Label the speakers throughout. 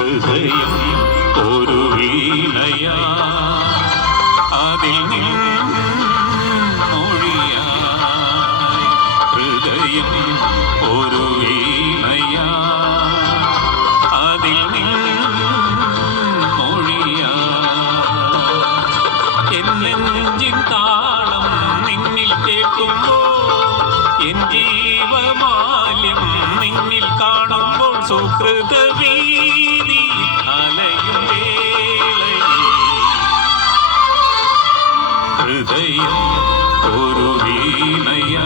Speaker 1: ഹൃദയം ഒരു വീണയാ. അതിൽ നിന്നൊഴിയായി ഹൃദയം ഒരു വീണയാ. അതിൽ നിന്നൊഴിയായി എന്നെഞ്ചിൻ താളം നിന്നിൽ കേൾക്കുമ്പോൾ എൻ ജീവമാല്യം നിന്നിൽ കാണുമ്പോൾ സുഹൃത ഹൃദയം ഒരു വീണയാ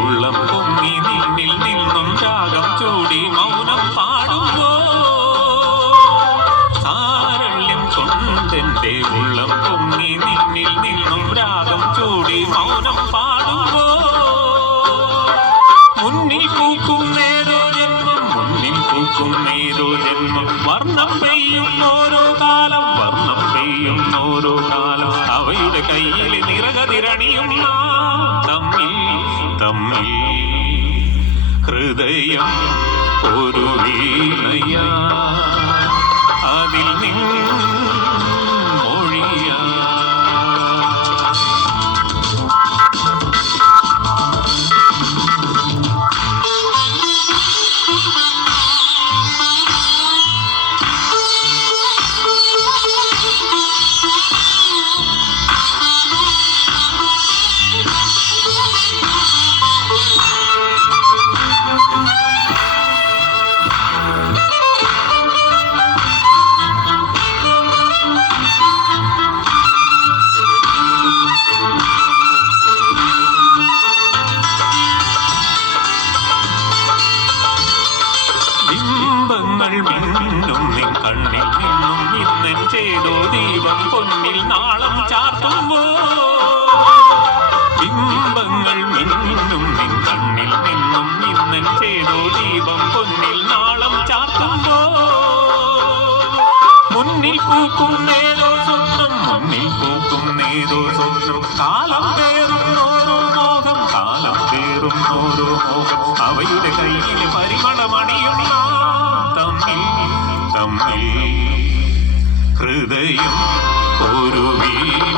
Speaker 1: ഉള്ളം പൊങ്ങി നിന്നിൽ നിന്നും രാഗം ചൂടി മൗനം പാടുമ്പോ സാരള്യം കൊണ്ടെന്റെ ഉള്ളം പൊങ്ങി നിന്നിൽ നിന്നും രാഗം ചൂടി മൗനം പാടുമ്പോ മുന്നിൽ പൂക്കും നേരോ ജന്മം മുന്നിൽ പൂക്കും നേരോ ജന്മം. വർണം പെയ്യും ഓരോ കാലം വർണം പെയ്യും ഓരോ കാലം. അവയുടെ കയ്യിൽ നിറകതിരണിയും തമ്മിൽ ഹൃദയം ഒരു വീണയാ മിന്നും കണ്ണിൽ നിന്നും ഇന്നൻ ചെയ്തോ ദീപം പൊന്നിൽ നാളം ചാർത്തുമ്പോ ബിംബങ്ങൾ മിന്നും നിൻ കണ്ണിൽ നിന്നും ഇന്നൻ ചെയ്തോ ദീപം പൊന്നിൽ നാളം ചാർത്തുമ്പോ മുന്നിൽ പൂക്കും നേരോ സ്വപ്നം മുന്നിൽ പൂക്കും നേരോ സ്വപ്നം. കാലം പേറും ഓരോ മോഹം കാലം പേറും ഓരോ മോഹം. അവയുടെ കയ്യിൽ പരിമളമണിയും തമ്മിൽ ഹൃദയം ഒരു വീണയാ